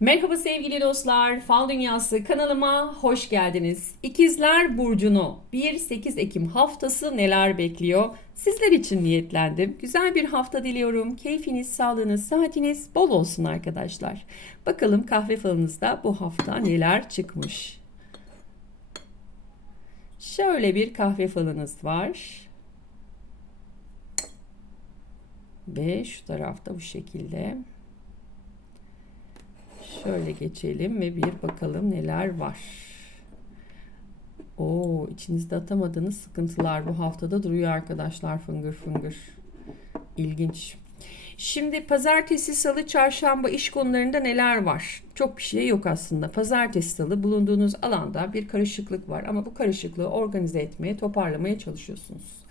Merhaba sevgili dostlar, Fal Dünyası kanalıma hoş geldiniz. İkizler Burcu'nu 1-8 Ekim haftası neler bekliyor? Sizler için niyetlendim. Güzel bir hafta diliyorum. Keyfiniz, sağlığınız, saatiniz bol olsun arkadaşlar. Bakalım kahve falınızda bu hafta neler çıkmış? Şöyle bir kahve falınız var. Ve şu tarafta bu şekilde. Şöyle geçelim ve bir bakalım neler var. Oo, içinizde atamadığınız sıkıntılar bu haftada duruyor arkadaşlar fıngır fıngır. İlginç. Şimdi pazartesi, salı, çarşamba iş konularında neler var? Çok bir şey yok aslında. Pazartesi, salı bulunduğunuz alanda bir karışıklık var ama bu karışıklığı organize etmeye, toparlamaya çalışıyorsunuz.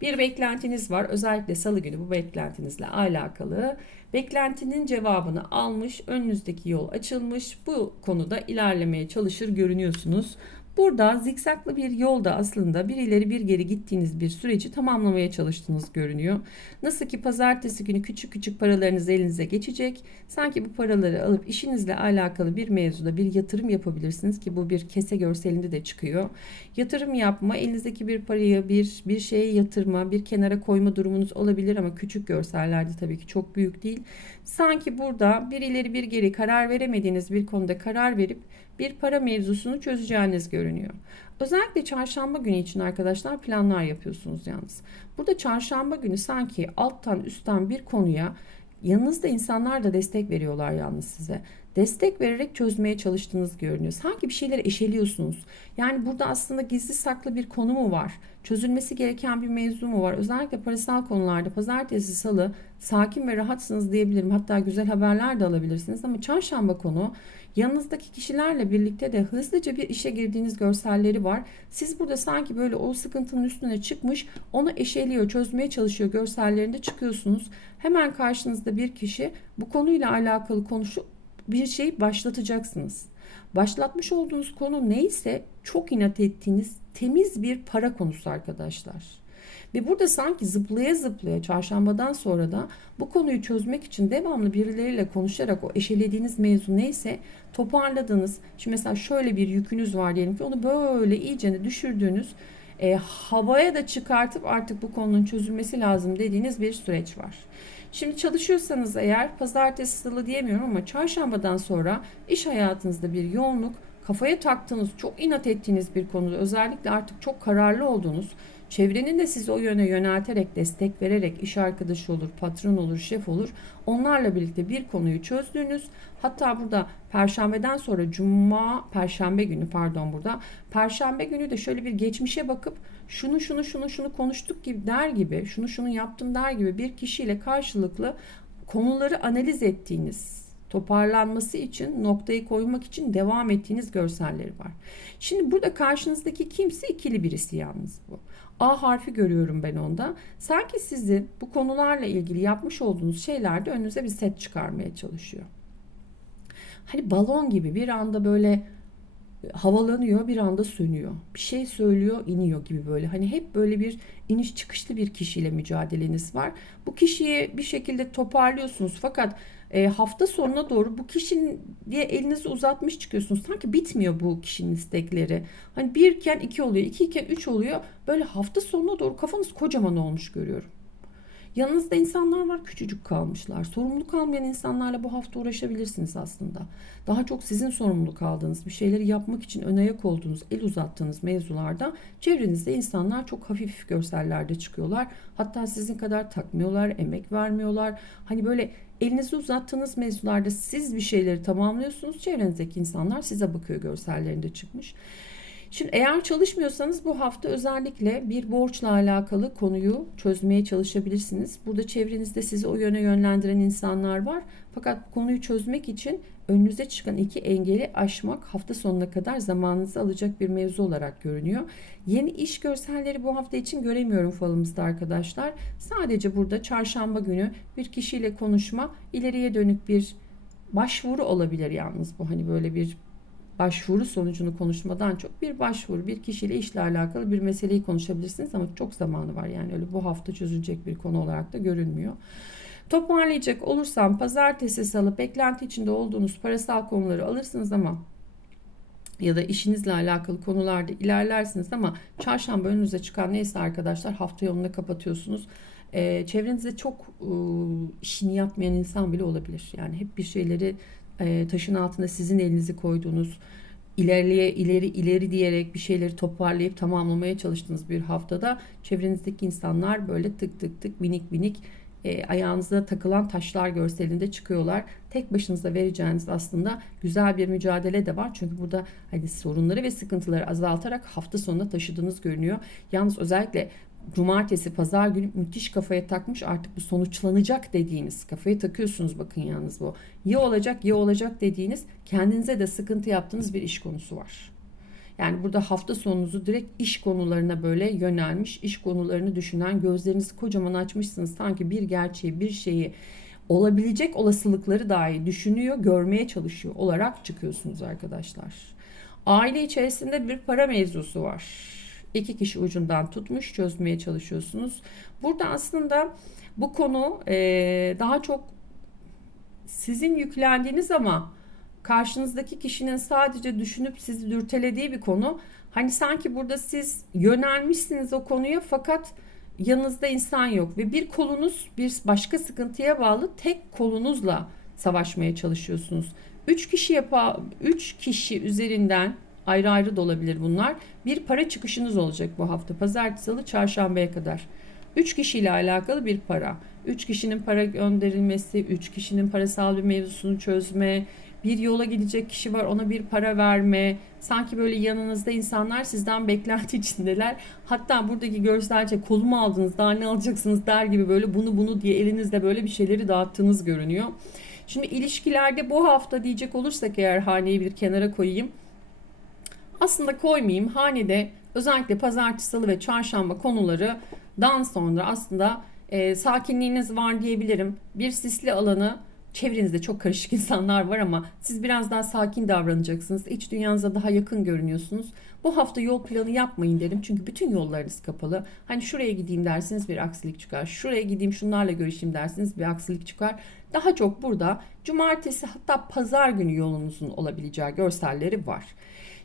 Bir beklentiniz var. Özellikle salı günü bu beklentinizle alakalı. Beklentinin cevabını almış, önünüzdeki yol açılmış. Bu konuda ilerlemeye çalışır görünüyorsunuz. Burada zikzaklı bir yolda aslında bir ileri bir geri gittiğiniz bir süreci tamamlamaya çalıştığınız görünüyor. Nasıl ki pazartesi günü küçük küçük paralarınız elinize geçecek. Sanki bu paraları alıp işinizle alakalı bir mevzuda bir yatırım yapabilirsiniz ki bu bir kese görselinde de çıkıyor. Yatırım yapma, elinizdeki bir parayı bir bir şeye yatırma, bir kenara koyma durumunuz olabilir ama küçük görsellerde tabii ki çok büyük değil. Sanki burada bir ileri bir geri karar veremediğiniz bir konuda karar verip bir para mevzusunu çözeceğiniz görünüyor. Özellikle çarşamba günü için arkadaşlar planlar yapıyorsunuz yalnız. Burada çarşamba günü sanki alttan üstten bir konuya yanınızda insanlar da destek veriyorlar yalnız size. Destek vererek çözmeye çalıştığınız görünüyor. Sanki bir şeyleri eşeliyorsunuz. Yani burada aslında gizli saklı bir konu mu var? Çözülmesi gereken bir mevzu mu var? Özellikle parasal konularda pazartesi, salı sakin ve rahatsınız diyebilirim. Hatta güzel haberler de alabilirsiniz ama çarşamba konu Yanınızdaki kişilerle birlikte de hızlıca bir işe girdiğiniz görselleri var. Siz burada sanki böyle o sıkıntının üstüne çıkmış, onu eşeliyor, çözmeye çalışıyor görsellerinde çıkıyorsunuz. Hemen karşınızda bir kişi bu konuyla alakalı konuşup bir şey başlatacaksınız. Başlatmış olduğunuz konu neyse çok inat ettiğiniz temiz bir para konusu arkadaşlar. Ve burada sanki zıplaya zıplaya çarşambadan sonra da bu konuyu çözmek için devamlı birileriyle konuşarak o eşelediğiniz mevzu neyse toparladığınız. Şimdi mesela şöyle bir yükünüz var diyelim ki onu böyle iyice düşürdüğünüz e, havaya da çıkartıp artık bu konunun çözülmesi lazım dediğiniz bir süreç var. Şimdi çalışıyorsanız eğer pazartesi salı diyemiyorum ama çarşambadan sonra iş hayatınızda bir yoğunluk, kafaya taktığınız, çok inat ettiğiniz bir konuda özellikle artık çok kararlı olduğunuz, Çevrenin de sizi o yöne yönelterek, destek vererek iş arkadaşı olur, patron olur, şef olur. Onlarla birlikte bir konuyu çözdüğünüz hatta burada perşembeden sonra cuma, perşembe günü pardon burada. Perşembe günü de şöyle bir geçmişe bakıp şunu şunu şunu şunu konuştuk gibi der gibi, şunu şunu yaptım der gibi bir kişiyle karşılıklı konuları analiz ettiğiniz toparlanması için noktayı koymak için devam ettiğiniz görselleri var. Şimdi burada karşınızdaki kimse ikili birisi yalnız bu. A harfi görüyorum ben onda. Sanki sizin bu konularla ilgili yapmış olduğunuz şeylerde önünüze bir set çıkarmaya çalışıyor. Hani balon gibi bir anda böyle havalanıyor bir anda sönüyor. Bir şey söylüyor iniyor gibi böyle. Hani hep böyle bir iniş çıkışlı bir kişiyle mücadeleniz var. Bu kişiyi bir şekilde toparlıyorsunuz fakat e, hafta sonuna doğru bu kişinin diye elinizi uzatmış çıkıyorsunuz. Sanki bitmiyor bu kişinin istekleri. Hani birken iki oluyor, iki iken üç oluyor. Böyle hafta sonuna doğru kafanız kocaman olmuş görüyorum. Yanınızda insanlar var küçücük kalmışlar. Sorumluluk almayan insanlarla bu hafta uğraşabilirsiniz aslında. Daha çok sizin sorumluluk aldığınız bir şeyleri yapmak için ön ayak olduğunuz, el uzattığınız mevzularda çevrenizde insanlar çok hafif görsellerde çıkıyorlar. Hatta sizin kadar takmıyorlar, emek vermiyorlar. Hani böyle elinizi uzattığınız mevzularda siz bir şeyleri tamamlıyorsunuz. Çevrenizdeki insanlar size bakıyor görsellerinde çıkmış. Şimdi eğer çalışmıyorsanız bu hafta özellikle bir borçla alakalı konuyu çözmeye çalışabilirsiniz. Burada çevrenizde sizi o yöne yönlendiren insanlar var. Fakat konuyu çözmek için önünüze çıkan iki engeli aşmak hafta sonuna kadar zamanınızı alacak bir mevzu olarak görünüyor. Yeni iş görselleri bu hafta için göremiyorum falımızda arkadaşlar. Sadece burada çarşamba günü bir kişiyle konuşma, ileriye dönük bir başvuru olabilir yalnız bu hani böyle bir başvuru sonucunu konuşmadan çok bir başvuru, bir kişiyle işle alakalı bir meseleyi konuşabilirsiniz ama çok zamanı var yani öyle bu hafta çözülecek bir konu olarak da görünmüyor. Toparlayacak olursam pazartesi salı beklenti içinde olduğunuz parasal konuları alırsınız ama ya da işinizle alakalı konularda ilerlersiniz ama çarşamba önünüze çıkan neyse arkadaşlar hafta yolunu kapatıyorsunuz. Ee, çevrenizde çok e, işini yapmayan insan bile olabilir. Yani hep bir şeyleri e, taşın altında sizin elinizi koyduğunuz, ilerleye ileri ileri diyerek bir şeyleri toparlayıp tamamlamaya çalıştığınız bir haftada çevrenizdeki insanlar böyle tık tık tık minik minik e, ayağınıza takılan taşlar görselinde çıkıyorlar. Tek başınıza vereceğiniz aslında güzel bir mücadele de var. Çünkü burada hani sorunları ve sıkıntıları azaltarak hafta sonunda taşıdığınız görünüyor. Yalnız özellikle cumartesi, pazar günü müthiş kafaya takmış artık bu sonuçlanacak dediğiniz kafaya takıyorsunuz bakın yalnız bu. Ya olacak ya olacak dediğiniz kendinize de sıkıntı yaptığınız bir iş konusu var. Yani burada hafta sonunuzu direkt iş konularına böyle yönelmiş, iş konularını düşünen, gözlerinizi kocaman açmışsınız. Sanki bir gerçeği, bir şeyi olabilecek olasılıkları dahi düşünüyor, görmeye çalışıyor olarak çıkıyorsunuz arkadaşlar. Aile içerisinde bir para mevzusu var. İki kişi ucundan tutmuş çözmeye çalışıyorsunuz. Burada aslında bu konu e, daha çok sizin yüklendiğiniz ama karşınızdaki kişinin sadece düşünüp sizi dürtelediği bir konu. Hani sanki burada siz yönelmişsiniz o konuya fakat yanınızda insan yok ve bir kolunuz bir başka sıkıntıya bağlı tek kolunuzla savaşmaya çalışıyorsunuz. Üç kişi yapa, üç kişi üzerinden ayrı ayrı da olabilir bunlar. Bir para çıkışınız olacak bu hafta. Pazartesi, salı, çarşambaya kadar. Üç kişiyle alakalı bir para. Üç kişinin para gönderilmesi, üç kişinin parasal bir mevzusunu çözme, bir yola gidecek kişi var ona bir para verme. Sanki böyle yanınızda insanlar sizden beklenti içindeler. Hatta buradaki görselce kolumu aldınız daha ne alacaksınız der gibi böyle bunu bunu diye elinizde böyle bir şeyleri dağıttığınız görünüyor. Şimdi ilişkilerde bu hafta diyecek olursak eğer haneyi bir kenara koyayım. Aslında koymayayım. Hanede özellikle pazartesi, salı ve çarşamba konuları dan sonra aslında e, sakinliğiniz var diyebilirim. Bir sisli alanı çevrenizde çok karışık insanlar var ama siz biraz daha sakin davranacaksınız. İç dünyanıza daha yakın görünüyorsunuz. Bu hafta yol planı yapmayın derim. Çünkü bütün yollarınız kapalı. Hani şuraya gideyim dersiniz bir aksilik çıkar. Şuraya gideyim şunlarla görüşeyim dersiniz bir aksilik çıkar. Daha çok burada cumartesi hatta pazar günü yolunuzun olabileceği görselleri var.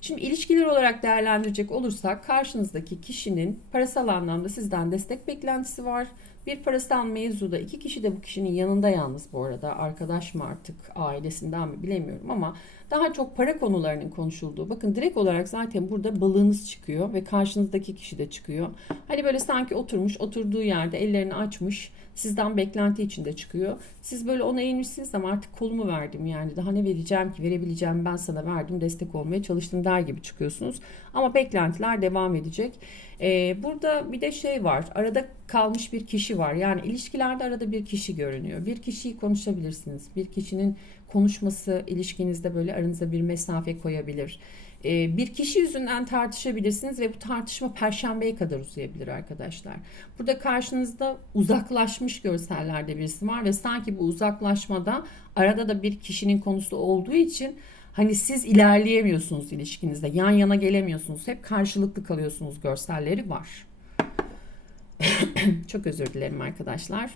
Şimdi ilişkiler olarak değerlendirecek olursak karşınızdaki kişinin parasal anlamda sizden destek beklentisi var. Bir parasal mevzuda iki kişi de bu kişinin yanında yalnız bu arada. Arkadaş mı artık ailesinden mi bilemiyorum ama daha çok para konularının konuşulduğu. Bakın direkt olarak zaten burada balığınız çıkıyor ve karşınızdaki kişi de çıkıyor. Hani böyle sanki oturmuş oturduğu yerde ellerini açmış sizden beklenti içinde çıkıyor. Siz böyle ona eğilmişsiniz ama artık kolumu verdim yani daha ne vereceğim ki verebileceğim ben sana verdim destek olmaya çalıştım der gibi çıkıyorsunuz. Ama beklentiler devam edecek. Ee, burada bir de şey var arada kalmış bir kişi var yani ilişkilerde arada bir kişi görünüyor. Bir kişiyi konuşabilirsiniz. Bir kişinin konuşması ilişkinizde böyle aranıza bir mesafe koyabilir. Ee, bir kişi yüzünden tartışabilirsiniz ve bu tartışma perşembeye kadar uzayabilir arkadaşlar. Burada karşınızda uzaklaşmış görsellerde birisi var ve sanki bu uzaklaşmada arada da bir kişinin konusu olduğu için hani siz ilerleyemiyorsunuz ilişkinizde. Yan yana gelemiyorsunuz. Hep karşılıklı kalıyorsunuz görselleri var. Çok özür dilerim arkadaşlar.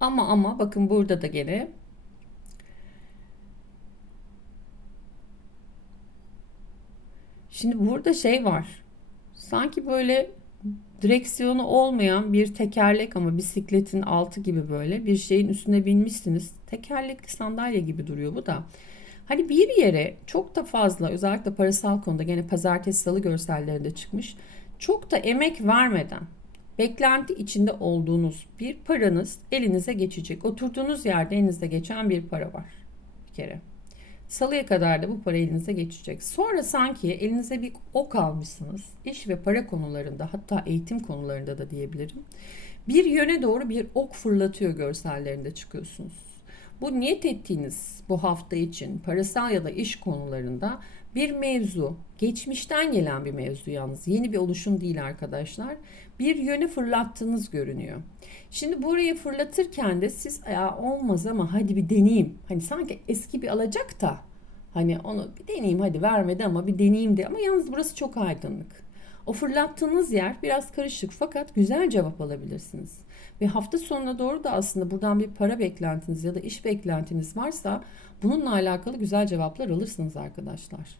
Ama ama bakın burada da gene Şimdi burada şey var. Sanki böyle direksiyonu olmayan bir tekerlek ama bisikletin altı gibi böyle bir şeyin üstüne binmişsiniz. Tekerlekli sandalye gibi duruyor bu da. Hani bir yere çok da fazla özellikle parasal konuda gene pazartesi salı görsellerinde çıkmış. Çok da emek vermeden beklenti içinde olduğunuz bir paranız elinize geçecek. Oturduğunuz yerde elinizde geçen bir para var bir kere. Salıya kadar da bu para elinize geçecek. Sonra sanki elinize bir ok almışsınız. İş ve para konularında hatta eğitim konularında da diyebilirim. Bir yöne doğru bir ok fırlatıyor görsellerinde çıkıyorsunuz. Bu niyet ettiğiniz bu hafta için parasal ya da iş konularında bir mevzu, geçmişten gelen bir mevzu yalnız yeni bir oluşum değil arkadaşlar. Bir yöne fırlattığınız görünüyor. Şimdi burayı fırlatırken de siz ya olmaz ama hadi bir deneyeyim. Hani sanki eski bir alacak da hani onu bir deneyeyim hadi vermedi ama bir deneyeyim de ama yalnız burası çok aydınlık. O fırlattığınız yer biraz karışık fakat güzel cevap alabilirsiniz. Ve hafta sonuna doğru da aslında buradan bir para beklentiniz ya da iş beklentiniz varsa bununla alakalı güzel cevaplar alırsınız arkadaşlar.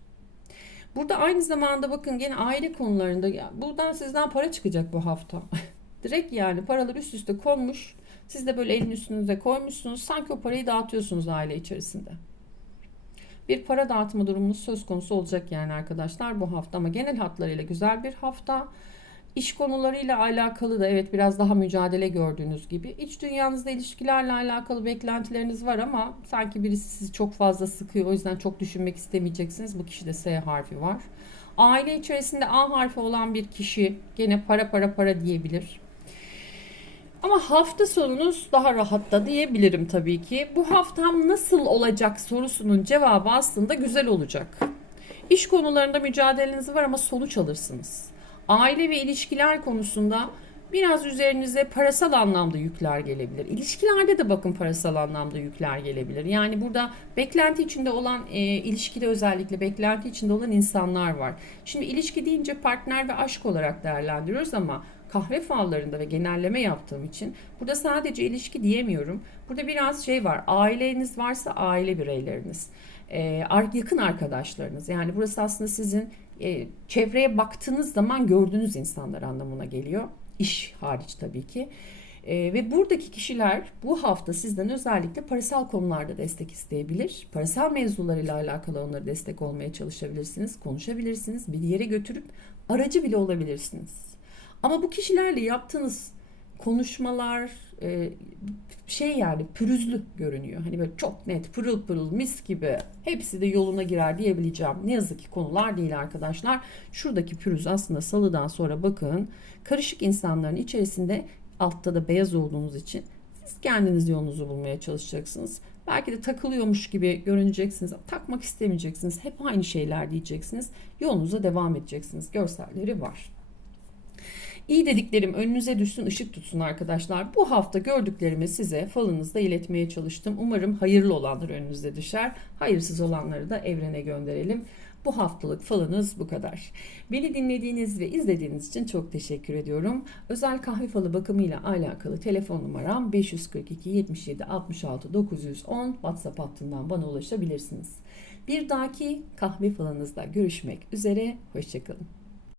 Burada aynı zamanda bakın gene aile konularında ya buradan sizden para çıkacak bu hafta. Direkt yani paralar üst üste konmuş. Siz de böyle elin üstünüze koymuşsunuz. Sanki o parayı dağıtıyorsunuz aile içerisinde. Bir para dağıtma durumunuz söz konusu olacak yani arkadaşlar bu hafta ama genel hatlarıyla güzel bir hafta. İş konularıyla alakalı da evet biraz daha mücadele gördüğünüz gibi. İç dünyanızda ilişkilerle alakalı beklentileriniz var ama sanki birisi sizi çok fazla sıkıyor. O yüzden çok düşünmek istemeyeceksiniz. Bu kişide S harfi var. Aile içerisinde A harfi olan bir kişi gene para para para diyebilir. Ama hafta sonunuz daha rahatta diyebilirim tabii ki. Bu haftam nasıl olacak sorusunun cevabı aslında güzel olacak. İş konularında mücadeleniz var ama sonuç alırsınız. Aile ve ilişkiler konusunda biraz üzerinize parasal anlamda yükler gelebilir. İlişkilerde de bakın parasal anlamda yükler gelebilir. Yani burada beklenti içinde olan e, ilişkide özellikle beklenti içinde olan insanlar var. Şimdi ilişki deyince partner ve aşk olarak değerlendiriyoruz ama kahve fallarında ve genelleme yaptığım için burada sadece ilişki diyemiyorum. Burada biraz şey var. Aileniz varsa aile bireyleriniz. E, yakın arkadaşlarınız. Yani burası aslında sizin e, çevreye baktığınız zaman gördüğünüz insanlar anlamına geliyor. İş hariç tabii ki. E, ve buradaki kişiler bu hafta sizden özellikle parasal konularda destek isteyebilir. Parasal mevzularıyla alakalı onlara destek olmaya çalışabilirsiniz, konuşabilirsiniz, bir yere götürüp aracı bile olabilirsiniz. Ama bu kişilerle yaptığınız konuşmalar e, şey yani pürüzlü görünüyor. Hani böyle çok net pırıl pırıl mis gibi hepsi de yoluna girer diyebileceğim. Ne yazık ki konular değil arkadaşlar. Şuradaki pürüz aslında salıdan sonra bakın karışık insanların içerisinde altta da beyaz olduğunuz için siz kendiniz yolunuzu bulmaya çalışacaksınız. Belki de takılıyormuş gibi görüneceksiniz. Takmak istemeyeceksiniz. Hep aynı şeyler diyeceksiniz. Yolunuza devam edeceksiniz. Görselleri var. İyi dediklerim önünüze düşsün, ışık tutsun arkadaşlar. Bu hafta gördüklerimi size falınızda iletmeye çalıştım. Umarım hayırlı olanlar önünüze düşer. Hayırsız olanları da evrene gönderelim. Bu haftalık falınız bu kadar. Beni dinlediğiniz ve izlediğiniz için çok teşekkür ediyorum. Özel kahve falı bakımıyla alakalı telefon numaram 542 77 66 910 WhatsApp hattından bana ulaşabilirsiniz. Bir dahaki kahve falınızda görüşmek üzere. Hoşçakalın.